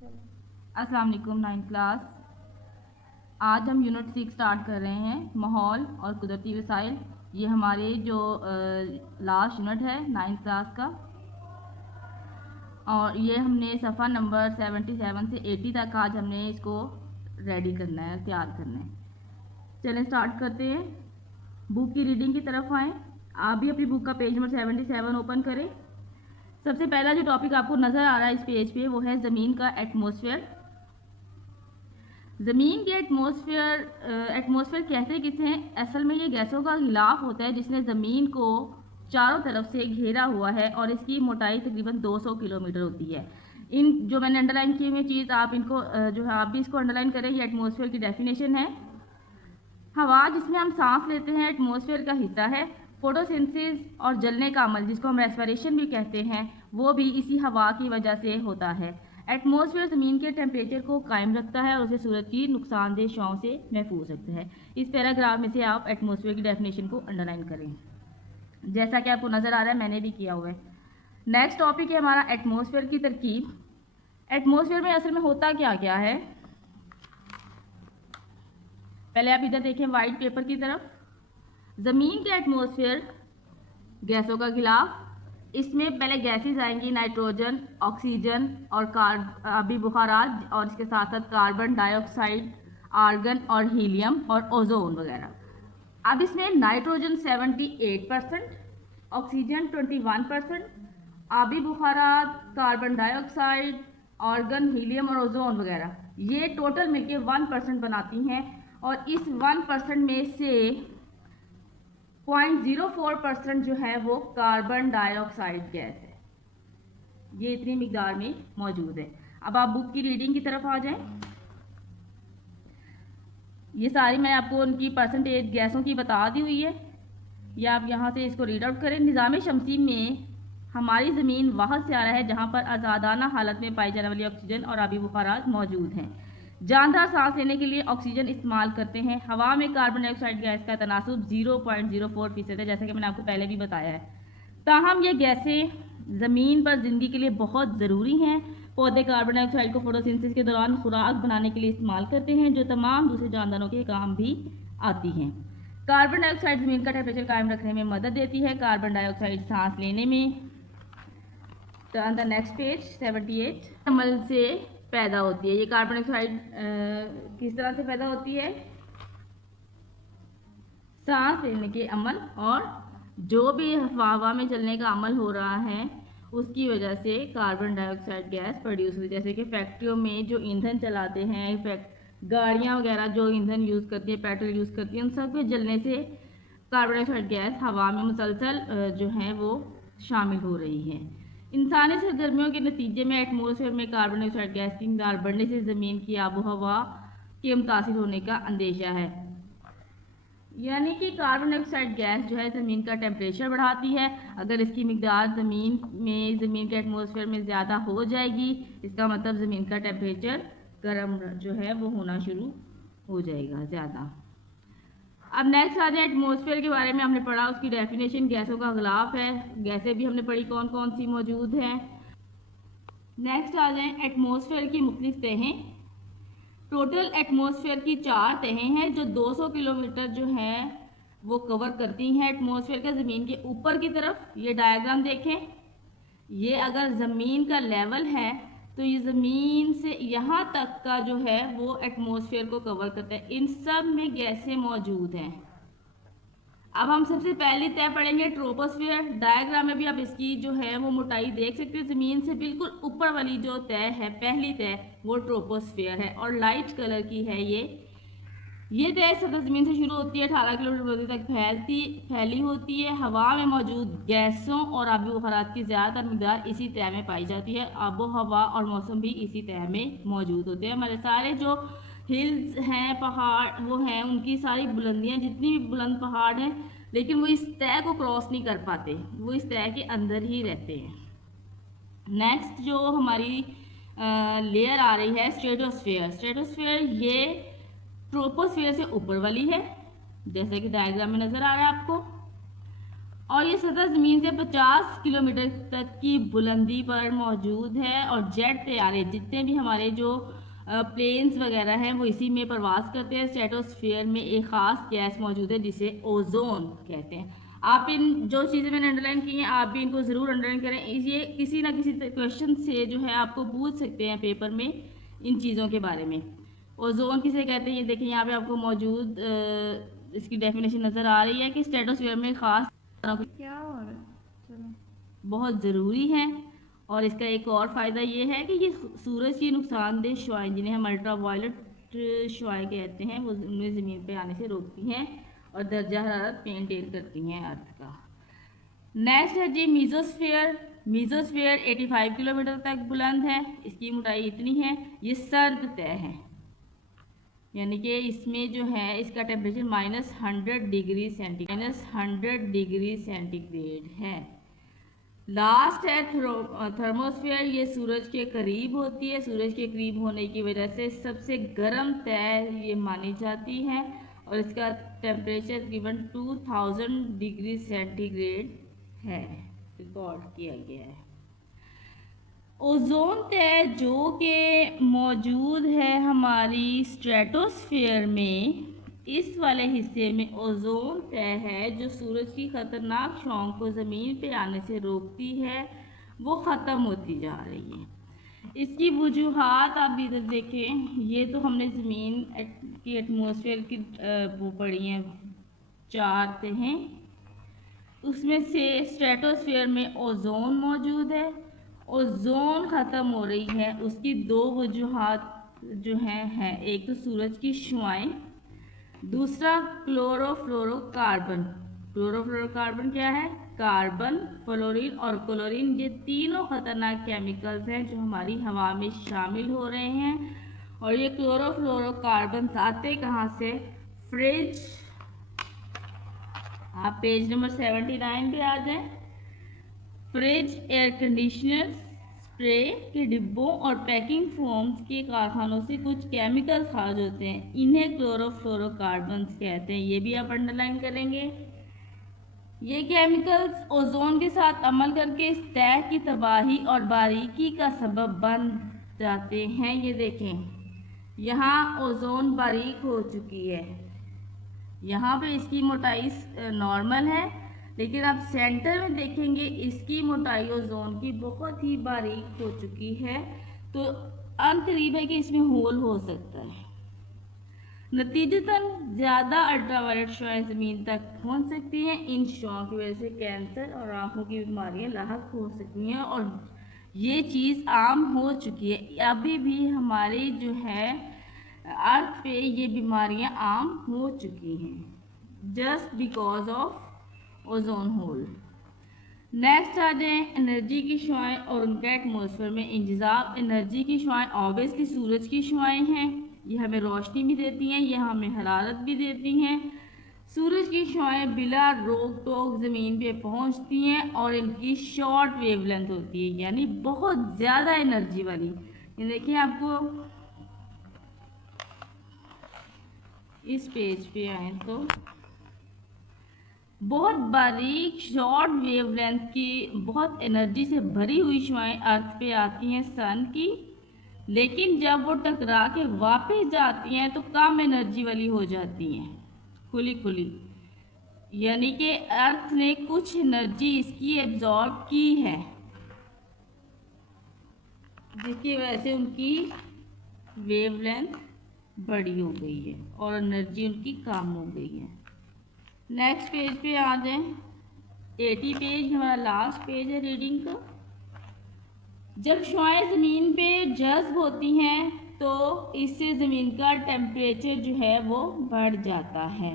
अस्सलाम वालेकुम 9th class. आज हम यूनिट 6 स्टार्ट कर रहे हैं, माहौल और कुदरती वसाइल। ये हमारे जो लास्ट यूनिट है 9th क्लास का, और ये हमने सफ़ा नंबर 77 से 80 तक आज हमने इसको रेडी करना है, तैयार करना है। चलें स्टार्ट करते हैं। बुक की रीडिंग की तरफ आएँ। आप भी अपनी बुक का पेज नंबर 77 ओपन करें। सबसे पहला जो टॉपिक आपको नज़र आ रहा है इस पेज पे, वो है ज़मीन का एटमॉस्फेयर। ज़मीन के एटमॉस्फेयर कहते किसे हैं? असल में ये गैसों का गिलाफ होता है जिसने ज़मीन को चारों तरफ से घेरा हुआ है, और इसकी मोटाई तकरीबन 200 किलोमीटर होती है। इन जो मैंने अंडरलाइन की हुई चीज़ आप इनको जो है आप भी इसको अंडरलाइन करें। ये एटमॉस्फेयर की डेफिनेशन है। हवा जिसमें हम सांस लेते हैं एटमॉस्फेयर का हिस्सा है। फोटोसिंथेसिस और जलने का अमल, जिसको हम रेस्पिरेशन भी कहते हैं, वो भी इसी हवा की वजह से होता है। एटमॉस्फेयर ज़मीन के टेम्परेचर को कायम रखता है और उसे सूरज की नुकसानदेह छांव से महफूज रखता है। इस पैराग्राफ में से आप एटमॉस्फेयर की डेफिनेशन को अंडरलाइन करें, जैसा कि आपको नज़र आ रहा है, मैंने भी किया हुआ है। नेक्स्ट टॉपिक है हमारा एटमॉस्फेयर की तरकीब। एटमॉस्फेयर में असल में होता क्या क्या है, पहले आप इधर देखें वाइट पेपर की तरफ। ज़मीन के एटमॉस्फेयर गैसों का गिलाफ, इसमें पहले गैसेस आएंगी, नाइट्रोजन, ऑक्सीजन और आबी बुखारात, और इसके साथ साथ कार्बन डाइऑक्साइड, आर्गन और हीलियम और ओजोन वगैरह। अब इसमें नाइट्रोजन 78%, ऑक्सीजन 21%, आबी बुखारात, कार्बन डाइऑक्साइड, आर्गन, हीलियम और ओजोन वगैरह, ये टोटल मिलके 1% बनाती हैं। और इस 1% में से 0.04% जो है वो कार्बन डाइऑक्साइड गैस है। ये इतनी मिकदार में मौजूद है। अब आप बुक की रीडिंग की तरफ आ जाएं। ये सारी मैं आपको उनकी परसेंटेज गैसों की बता दी हुई है, ये आप यहाँ से इसको रीड आउट करें। निज़ाम शमसी में हमारी ज़मीन वह स्यारा है जहाँ पर आज़ादाना हालत में पाई जाने वाली ऑक्सीजन और आबी बुखारात मौजूद हैं। जानदार सांस लेने के लिए ऑक्सीजन इस्तेमाल करते हैं। हवा में कार्बन डाइऑक्साइड गैस का तनासुब 0.04% है, जैसा कि मैंने आपको पहले भी बताया है। ताहम ये गैसें ज़मीन पर ज़िंदगी के लिए बहुत ज़रूरी हैं। पौधे कार्बन डाइऑक्साइड को फोटोसिंथेसिस के दौरान खुराक बनाने के लिए इस्तेमाल करते हैं, जो तमाम दूसरे जानदारों के काम भी आती हैं। कार्बन डाइऑक्साइड ज़मीन का टेम्परेचर कायम रखने में मदद देती है। कार्बन डाइऑक्साइड सांस लेने में। Turn the next page 78। अमल से पैदा होती है। ये कार्बन डाइऑक्साइड किस तरह से पैदा होती है? सांस लेने के अमल, और जो भी हवा में चलने का अमल हो रहा है उसकी वजह से कार्बन डाइऑक्साइड गैस प्रोड्यूस हुई। जैसे कि फैक्ट्रियों में जो ईंधन चलाते हैं, गाड़ियाँ वगैरह जो ईंधन यूज़ करती हैं, पेट्रोल यूज़ करती हैं, उन सब के जलने से कार्बन डाइऑक्साइड गैस हवा में मुसलसल जो है वो शामिल हो रही है। इंसानी सरगर्मियों के नतीजे में एटमॉस्फेयर में कार्बन डाइऑक्साइड गैस की मिकदार बढ़ने से ज़मीन की आबो हवा के मुतासिर होने का अंदेशा है। यानी कि कार्बन डाइऑक्साइड गैस जो है ज़मीन का टेम्परेचर बढ़ाती है। अगर इसकी मिकदार ज़मीन के एटमॉस्फेयर में ज़्यादा हो जाएगी, इसका मतलब ज़मीन का टेम्परेचर गर्म जो है वो होना शुरू हो जाएगा ज़्यादा। अब नेक्स्ट आ जाए एटमॉस्फेयर के बारे में। हमने पढ़ा उसकी डेफिनेशन, गैसों का गिलाफ है। गैसें भी हमने पढ़ी कौन कौन सी मौजूद हैं। नेक्स्ट आ जाए एटमॉस्फेयर की मुख्तलिफ तहें। टोटल एटमॉस्फेयर की 4 तहें हैं जो 200 किलोमीटर जो है वो कवर करती हैं एटमॉस्फेयर का। ज़मीन के ऊपर की तरफ ये डायग्राम देखें, ये अगर ज़मीन का लेवल है तो ये ज़मीन से यहाँ तक का जो है वो एटमॉस्फेयर को कवर करता है। इन सब में गैसें मौजूद हैं। अब हम सबसे पहली तय पढ़ेंगे ट्रोपोस्फेयर। डायग्राम में भी आप इसकी जो है वो मोटाई देख सकते हैं। ज़मीन से बिल्कुल ऊपर वाली जो तय है, पहली तय, वो ट्रोपोस्फेयर है और लाइट कलर की है। ये तय सतह ज़मीन से शुरू होती है, 18 किलोमीटर तक फैली होती है। हवा में मौजूद गैसों और आबी बुखारात की ज़्यादातर मिकदार इसी तय में पाई जाती है। आबो हवा और मौसम भी इसी तय में मौजूद होते हैं। हमारे सारे जो हिल्स हैं, पहाड़ वो हैं, उनकी सारी बुलंदियाँ, जितनी भी बुलंद पहाड़ हैं, लेकिन वो इस तय को क्रॉस नहीं कर पाते, वो इस तय के अंदर ही रहते हैं। नेक्स्ट जो हमारी लेयर आ रही है स्ट्रेटोस्फेयर। स्ट्रेटोस्फेयर ये ट्रोपोस्फेयर से ऊपर वाली है, जैसे कि डायग्राम में नज़र आ रहा है आपको। और ये सतह ज़मीन से 50 किलोमीटर तक की बुलंदी पर मौजूद है। और जेट तैयारे जितने भी हमारे जो प्लेन्स वगैरह हैं वो इसी में प्रवास करते हैं। स्ट्रेटोस्फीयर में एक ख़ास गैस मौजूद है जिसे ओजोन कहते हैं। आप इन जो चीज़ें मैंने अंडरलाइन की हैं आप भी इनको ज़रूर अंडरलाइन करें। ये किसी ना किसी क्वेश्चन से जो है आपको पूछ सकते हैं पेपर में इन चीज़ों के बारे में। ओजोन किसे कहते हैं ये देखिए यहाँ पे आपको मौजूद इसकी डेफिनेशन नज़र आ रही है कि स्ट्रेटोस्फीयर में ख़ास क्या हो रहा है, चलो बहुत ज़रूरी है। और इसका एक और फ़ायदा ये है कि ये सूरज की नुकसानदेह शुआएं जिन्हें हम अल्ट्रा वायलेट शुआएं कहते हैं वो उन्हें ज़मीन पे आने से रोकती हैं और दर्जा हरारत मेंटेन करती हैं अर्थ का। नेक्स्ट है जी मीजोस्फीयर। मीजोस्फीयर 85 किलोमीटर तक बुलंद है। इसकी मोटाई इतनी है, ये सर्द तय है, यानी कि इसमें जो है इसका टेम्परेचर -100 डिग्री सेंटीग्रेड है। लास्ट है थर्मोस्फीयर। ये सूरज के करीब होती है। सूरज के करीब होने की वजह से सबसे गर्म तय ये मानी जाती है और इसका टेम्परेचर तकरीबन 2000 डिग्री सेंटीग्रेड है, रिकॉर्ड किया गया है। ओजोन तय जो कि मौजूद है हमारी स्ट्रेटोस्फीयर में, इस वाले हिस्से में ओजोन तय है जो सूरज की खतरनाक शुआओं को ज़मीन पे आने से रोकती है, वो ख़त्म होती जा रही है। इसकी वजूहात आप इधर देखें, ये तो हमने ज़मीन की एटमॉस्फेयर की वो पढ़ी हैं 4 तहें, उसमें से स्ट्रेटोस्फीयर में ओजोन मौजूद है। ओजोन ख़त्म हो रही है, उसकी 2 वजूहात जो हैं एक तो सूरज की शुआएं, दूसरा क्लोरोफ्लोरोकार्बन। क्लोरोफ्लोरोकार्बन क्या है? कार्बन, फ्लोरीन और क्लोरीन, ये तीनों खतरनाक केमिकल्स हैं जो हमारी हवा में शामिल हो रहे हैं। और ये क्लोरोफ्लोरोकार्बन आते कहाँ से? फ्रिज, आप पेज नंबर 79 पे आ जाएं। फ्रिज, एयर कंडीशनर, स्प्रे के डिब्बों और पैकिंग फोम्स के कारखानों से कुछ केमिकल खारिज होते हैं, इन्हें क्लोरोफ्लोरोकार्बन्स कहते हैं। ये भी आप अंडरलाइन करेंगे। ये केमिकल्स ओजोन के साथ अमल करके इस तह की तबाही और बारीकी का सबब बन जाते हैं। ये देखें, यहाँ ओजोन बारीक हो चुकी है, यहाँ पे इसकी मोटाई नॉर्मल है, लेकिन आप सेंटर में देखेंगे इसकी मोटाई ओजोन की बहुत ही बारीक हो चुकी है। तो अनकरीब है कि इसमें होल हो सकता है। नतीजतन ज़्यादा अल्ट्रावायलेट शुआएं ज़मीन तक पहुंच सकती हैं। इन शुआओं की वजह से कैंसर और आँखों की बीमारियां लाहक हो सकती हैं और ये चीज़ आम हो चुकी है। अभी भी हमारे जो है अर्थ पे ये बीमारियां आम हो चुकी हैं just because of ozone hole. Next आ जाए एनर्जी की शुआएं और उनका एटमॉस्फेयर में इंतज़ाम। एनर्जी की शुआएं ऑब्वियसली सूरज की शुआएं हैं, ये हमें रोशनी भी देती हैं, ये हमें हरारत भी देती हैं। सूरज की शुआएं बिला रोक टोक ज़मीन पे पहुंचती हैं और इनकी शॉर्ट वेवलेंथ होती है, यानी बहुत ज़्यादा एनर्जी वाली। ये देखिए, आपको इस पेज पे आए तो बहुत बारीक शॉर्ट वेवलेंथ की बहुत एनर्जी से भरी हुई शुआएं अर्थ पे आती हैं सन की, लेकिन जब वो टकरा के वापस जाती हैं तो कम एनर्जी वाली हो जाती हैं, खुली खुली, यानी कि अर्थ ने कुछ एनर्जी इसकी एब्जॉर्ब की है, जिसकी वजह से उनकी वेवलेंथ बड़ी हो गई है और एनर्जी उनकी कम हो गई है। नेक्स्ट पेज पे आ जाएं। 80 पेज हमारा लास्ट पेज है रीडिंग का। जब शुआएं ज़मीन पे जज्ब होती हैं तो इससे ज़मीन का टेम्परेचर जो है वो बढ़ जाता है।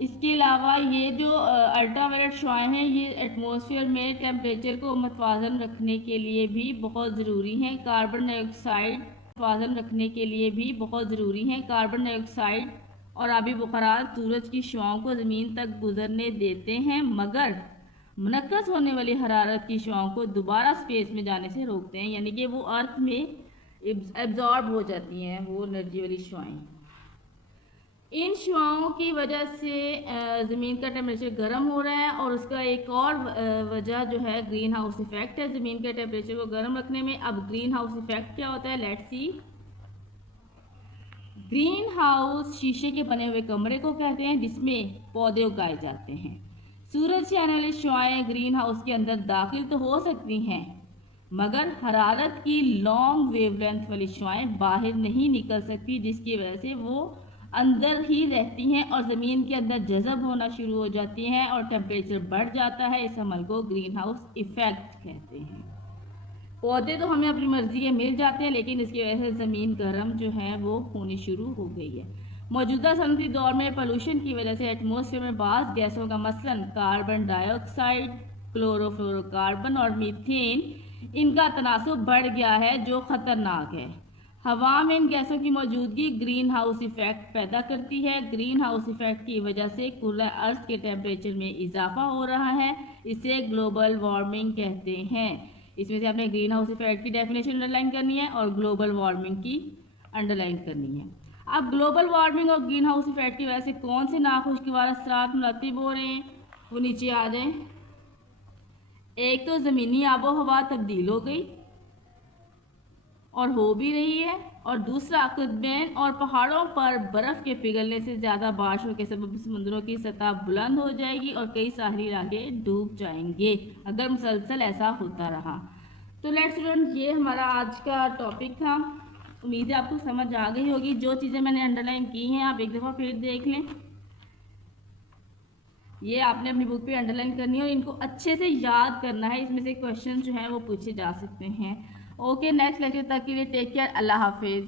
इसके अलावा ये जो अल्ट्रावायलेट शुआएं हैं ये एटमॉस्फेयर में टेम्परेचर को मतवाजन रखने के लिए भी बहुत ज़रूरी हैं। कार्बन डाइऑक्साइड मतवाजन रखने के लिए भी बहुत ज़रूरी हैं। कार्बन डाइऑक्साइड और आबी बुखारात सूरज की शुआओं को ज़मीन तक गुजरने देते हैं, मगर मुनक्कस होने वाली हरारत की शुआओं को दोबारा स्पेस में जाने से रोकते हैं, यानी कि वो अर्थ में एब्जॉर्ब हो जाती हैं वो एनर्जी वाली शुआएं। इन शुआओं की वजह से ज़मीन का टेम्परेचर गर्म हो रहा है, और उसका एक और वजह जो है ग्रीन हाउस इफेक्ट है ज़मीन के टेम्परेचर को गर्म रखने में। अब ग्रीन हाउस इफेक्ट क्या होता है, लेट्स सी। ग्रीन हाउस शीशे के बने हुए कमरे को कहते हैं जिसमें पौधे उगाए जाते हैं। सूरज से आने वाली शुआएं ग्रीन हाउस के अंदर दाखिल तो हो सकती हैं, मगर हरारत की लॉन्ग वेवलेंथ वाली शुआएं बाहर नहीं निकल सकती, जिसकी वजह से वो अंदर ही रहती हैं और ज़मीन के अंदर जज़ब होना शुरू हो जाती हैं और टेम्परेचर बढ़ जाता है। इस अमल को ग्रीन हाउस इफेक्ट कहते हैं। पौधे तो हमें अपनी मर्जी के मिल जाते हैं, लेकिन इसकी वजह से ज़मीन गर्म जो है वो होनी शुरू हो गई है। मौजूदा सनती दौर में पोल्यूशन की वजह से एटमॉस्फेयर में बाज़ गैसों का मसलन कार्बन डाइऑक्साइड, क्लोरोफ्लोरोकार्बन और मीथेन, इनका तनासुब बढ़ गया है जो ख़तरनाक है। हवा में इन गैसों की मौजूदगी ग्रीन हाउस इफेक्ट पैदा करती है। ग्रीन हाउस इफेक्ट की वजह से कुल अर्थ के टेम्परेचर में इजाफा हो रहा है। इसे ग्लोबल वार्मिंग कहते हैं। इसमें से आपने ग्रीन हाउस इफेक्ट की डेफिनेशन अंडरलाइन करनी है और ग्लोबल वार्मिंग की अंडरलाइन करनी है। अब ग्लोबल वार्मिंग और ग्रीन हाउस इफेक्ट की वजह से कौन से नाखुशगवार असरात मुरतब हो रहे हैं, वो नीचे आ जाएं। एक तो ज़मीनी आबो हवा तब्दील हो गई और हो भी रही है, और दूसरा कुतबैन और पहाड़ों पर बर्फ़ के पिघलने से ज़्यादा बारिशों के सबब समुद्रों की सतह बुलंद हो जाएगी और कई साहली इलाके डूब जाएंगे अगर मुसलसल ऐसा होता रहा। तो लेट्स स्टूडेंट, ये हमारा आज का टॉपिक था। उम्मीद है आपको समझ आ गई होगी। जो चीज़ें मैंने अंडरलाइन की हैं आप एक दफ़ा फिर देख लें। ये आपने अपनी बुक पे अंडरलाइन करनी है और इनको अच्छे से याद करना है। इसमें से क्वेश्चन जो हैं वो पूछे जा सकते हैं। ओके, नेक्स्ट लेक्चर तक के लिए टेक केयर, अल्लाह हाफिज़।